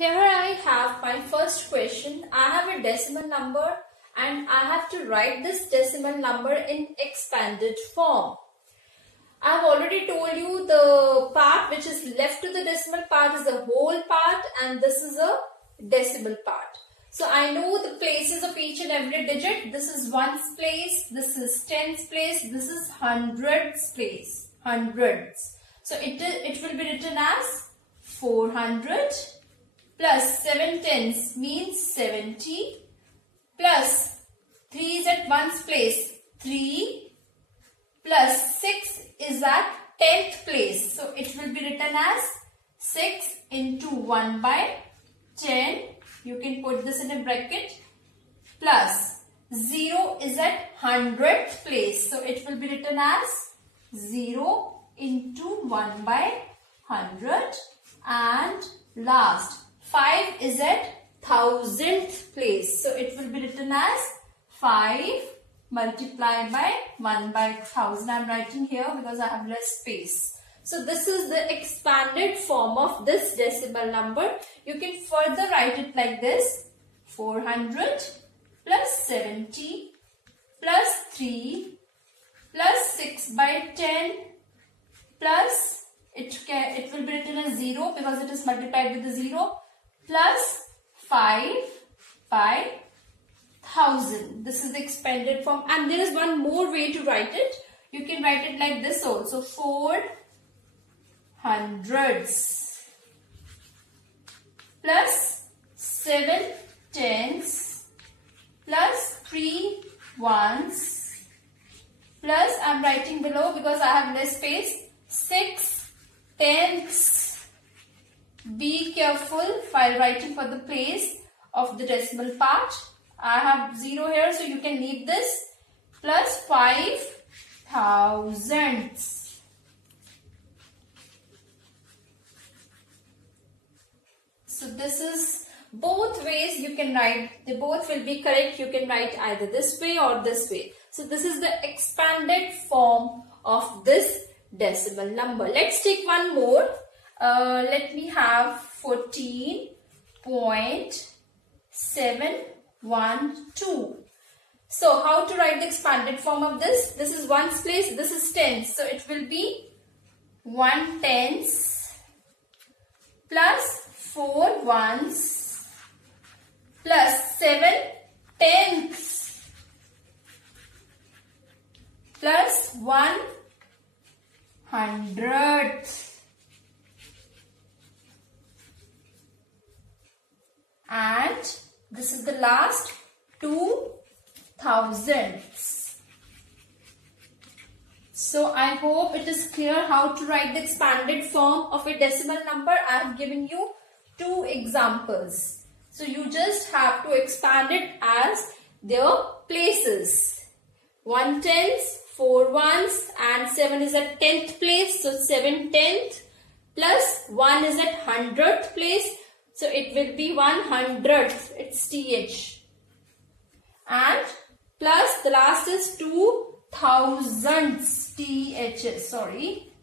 Here I have my first question. I have a decimal number and I have to write this decimal number in expanded form. I have already told you the part which is left to the decimal part is the whole part and this is a decimal part. So I know the places of each and every digit. This is ones place, this is tens place, this is hundreds place, hundreds. So it will be written as 400 plus 7 tens means 70 plus 3 is at ones place, 3 plus 6 is at 10th place. So it will be written as 6 into 1 by 10. You can put this in a bracket. Plus 0 is at 100th place. So it will be written as 0 into 1 by 100. And last 5 is at 1000th place. So it will be written as 5 multiplied by 1 by 1000. I am writing here because I have less space. So this is the expanded form of this decimal number. You can further write it like this. 400 plus 70 plus 3 plus 6 by 10 plus it will be written as 0 because it is multiplied with the 0 plus 5 by 1000. This is the expanded form, and there is one more way to write it. You can write it like this also. 4 hundreds plus 7 tens plus 3 ones plus, I am writing below because I have less space, 6 tenths. Be careful while writing for the place of the decimal part. I have 0 here, so you can leave this, plus 5 thousandths. So this is both ways you can write. They both will be correct. You can write either this way or this way. So this is the expanded form of this decimal number. Let's take one more. Let me have 14.712. So how to write the expanded form of this? This is ones place, this is tens. So it will be 1 tens plus 4 ones plus 7 tenths plus 1 hundredth. And this is the last 2 thousandths. So I hope it is clear how to write the expanded form of a decimal number. I have given you 2 examples. So you just have to expand it as their places. 1 tens, 4 ones and 7 is at 10th place. So 7 tenth plus 1 is at 100th place. So it will be 100th, it's TH. And plus the last is 2 thousandths, THS, sorry.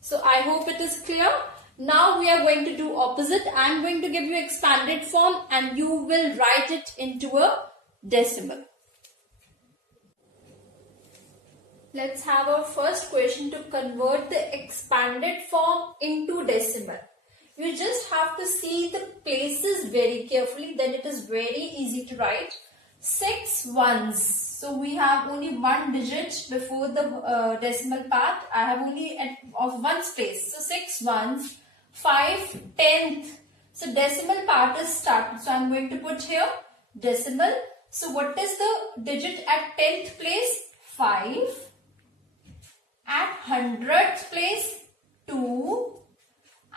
So I hope it is clear. Now we are going to do opposite. I am going to give you expanded form and you will write it into a decimal. Let's have our first question to convert the expanded form into decimal. You just have to see the places very carefully, then it is very easy to write. 6 ones. So we have only one digit before the decimal part. I have only of ones place. So 6 ones, 5 tenth. So decimal part is started. So I am going to put here decimal. So what is the digit at 10th place? 5. At 100th place? 2.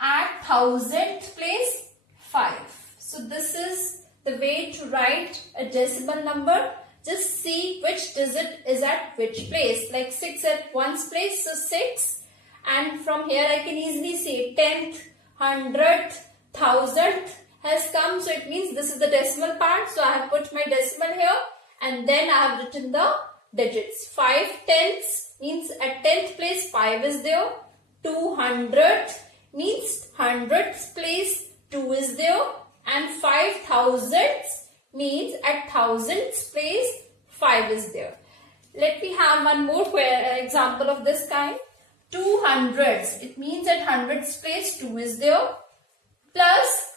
At 1000th place, 5. So this is the way to write a decimal number. Just see which digit is at which place. Like 6 at ones place, so 6. And from here I can easily say 10th, 100th, 1000th has come. So it means this is the decimal part. So I have put my decimal here and then I have written the digits. 5 tenths means at 10th place 5 is there. 200th means 100th place 2 is there, and 5 thousandths means at thousandths place 5 is there. Let me have one more example of this kind. 2 hundredths, it means at hundredths place 2 is there, plus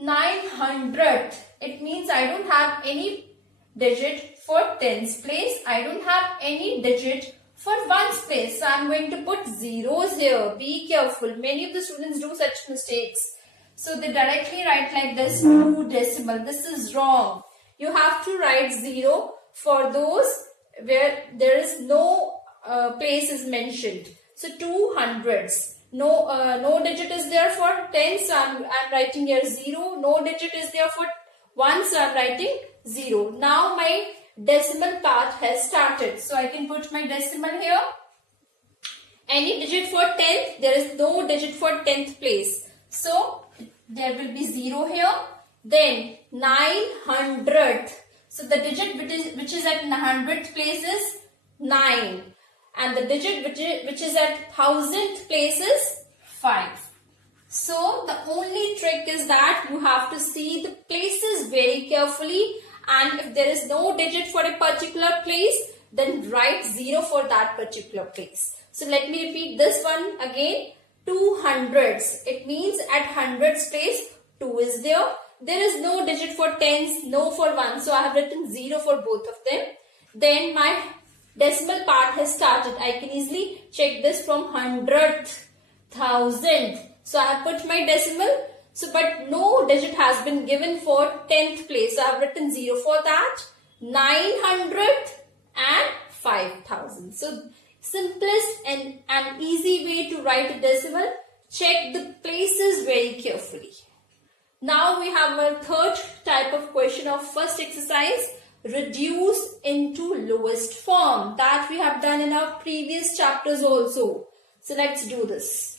900th, it means I don't have any digit for tens place, I don't have any digit for ones place, so I am going to put zeros here. Be careful, many of the students do such mistakes. So they directly write like this, 2 decimal. This is wrong. You have to write 0 for those where there is no place is mentioned. So 2 hundredths. No digit is there for tens, so I'm writing here 0. No digit is there for ones, so I'm writing 0. Now my decimal part has started. So I can put my decimal here. Any digit for 10th, there is no digit for 10th place. So there will be 0 here. Then 900th. So the digit which is at 100th place is 9. And the digit which is at 1000th place is 5. So the only trick is that you have to see the places very carefully, and if there is no digit for a particular place, then write 0 for that particular place. So let me repeat this one again. 2 hundredths. It means at hundredths place 2 is there. There is no digit for tens, no for ones, so I have written 0 for both of them. Then my decimal part has started. I can easily check this from hundredth, thousandth. So I have put my decimal. So but no digit has been given for 10th place. So I have written 0 for that. 900th and 5000. So simplest and an easy way to write a decimal. Check the places very carefully. Now we have a third type of question of first exercise. Reduce into lowest form. That we have done in our previous chapters also. So let's do this.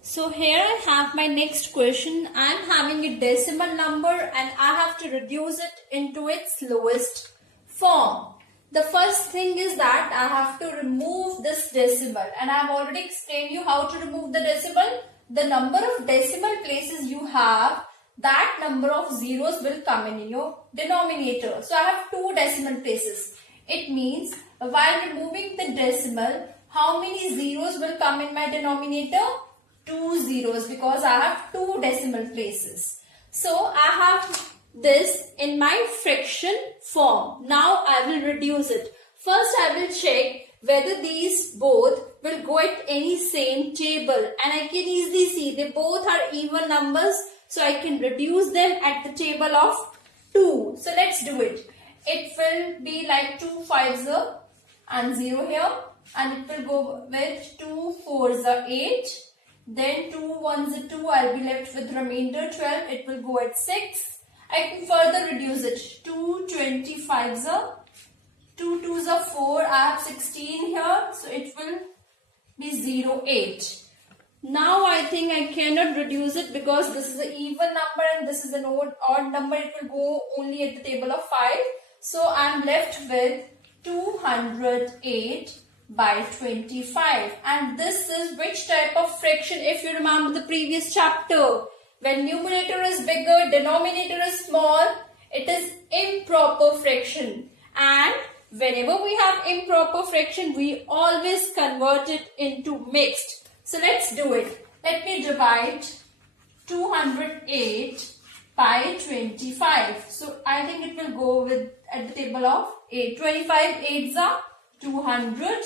So here I have my next question. I am having a decimal number and I have to reduce it into its lowest form. The first thing is that I have to remove this decimal, and I have already explained you how to remove the decimal. The number of decimal places you have, that number of zeros will come in your denominator. So I have 2 decimal places. It means while removing the decimal, how many zeros will come in my denominator? 2 zeros, because I have 2 decimal places. So I have this in my fraction form. Now I will reduce it. First I will check whether these both will go at any same table, and I can easily see they both are even numbers, so I can reduce them at the table of 2. So let's do it. It will be like 2 5s and 0 here, and it will go with 2 4s 8, then 2 1s 2. I'll be left with remainder 12. It will go at 6. I can further reduce it. 2 25s 2 2s 4. I have 16 here, so it will be 0 8. Now I think I cannot reduce it because this is an even number and this is an odd number. It will go only at the table of 5. So I am left with 208 by 25. And this is which type of fraction? If you remember the previous chapter, when numerator is bigger, denominator is small, it is improper fraction. And whenever we have improper fraction, we always convert it into mixed. So let's do it. Let me divide 208 by 25. So I think it will go with at the table of 8. 25 8s are 200.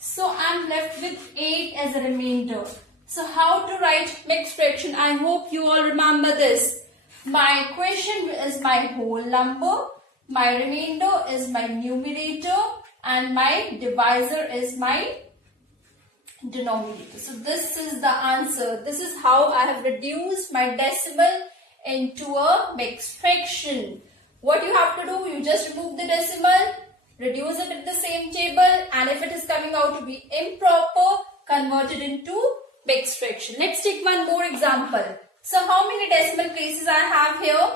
So I'm left with 8 as a remainder. So how to write mixed fraction? I hope you all remember this. My equation is my whole number. My remainder is my numerator. And my divisor is my denominator. So this is the answer. This is how I have reduced my decimal into a mixed fraction. What you have to do, you just remove the decimal, reduce it at the same table, and if it is coming out to be improper, convert it into mixed fraction. Let's take one more example. So how many decimal places I have here?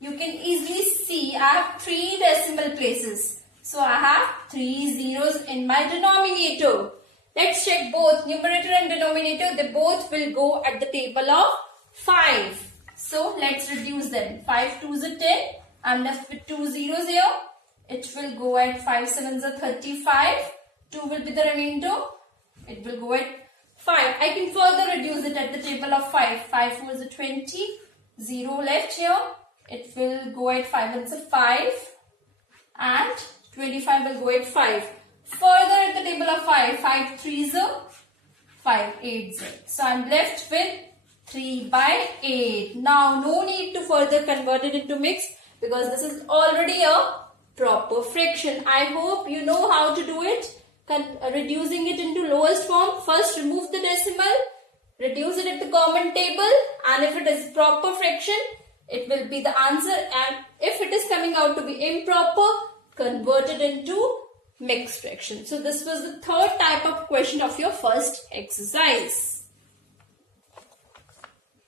You can easily see I have 3 decimal places. So I have 3 zeros in my denominator. Let's check both numerator and denominator. They both will go at the table of 5. So let's reduce them. 5 2s are 10. I'm left with 2 zeros here. It will go at 5 7s are 35. 2 will be the remainder. It will go at 5. I can further reduce it at the table of 5. 5 4s are 20. 0 left here. It will go at 5 1s are 5. And 25 will go at 5. Further at the table of 5. 5 3s are 5 8s. So I'm left with 3 by 8. Now no need to further convert it into mix because this is already a proper fraction. I hope you know how to do it. Reducing it into lowest form. First remove the decimal, reduce it at the common table, and if it is proper fraction, it will be the answer, and if it is coming out to be improper, convert it into mixed fraction. So this was the third type of question of your first exercise.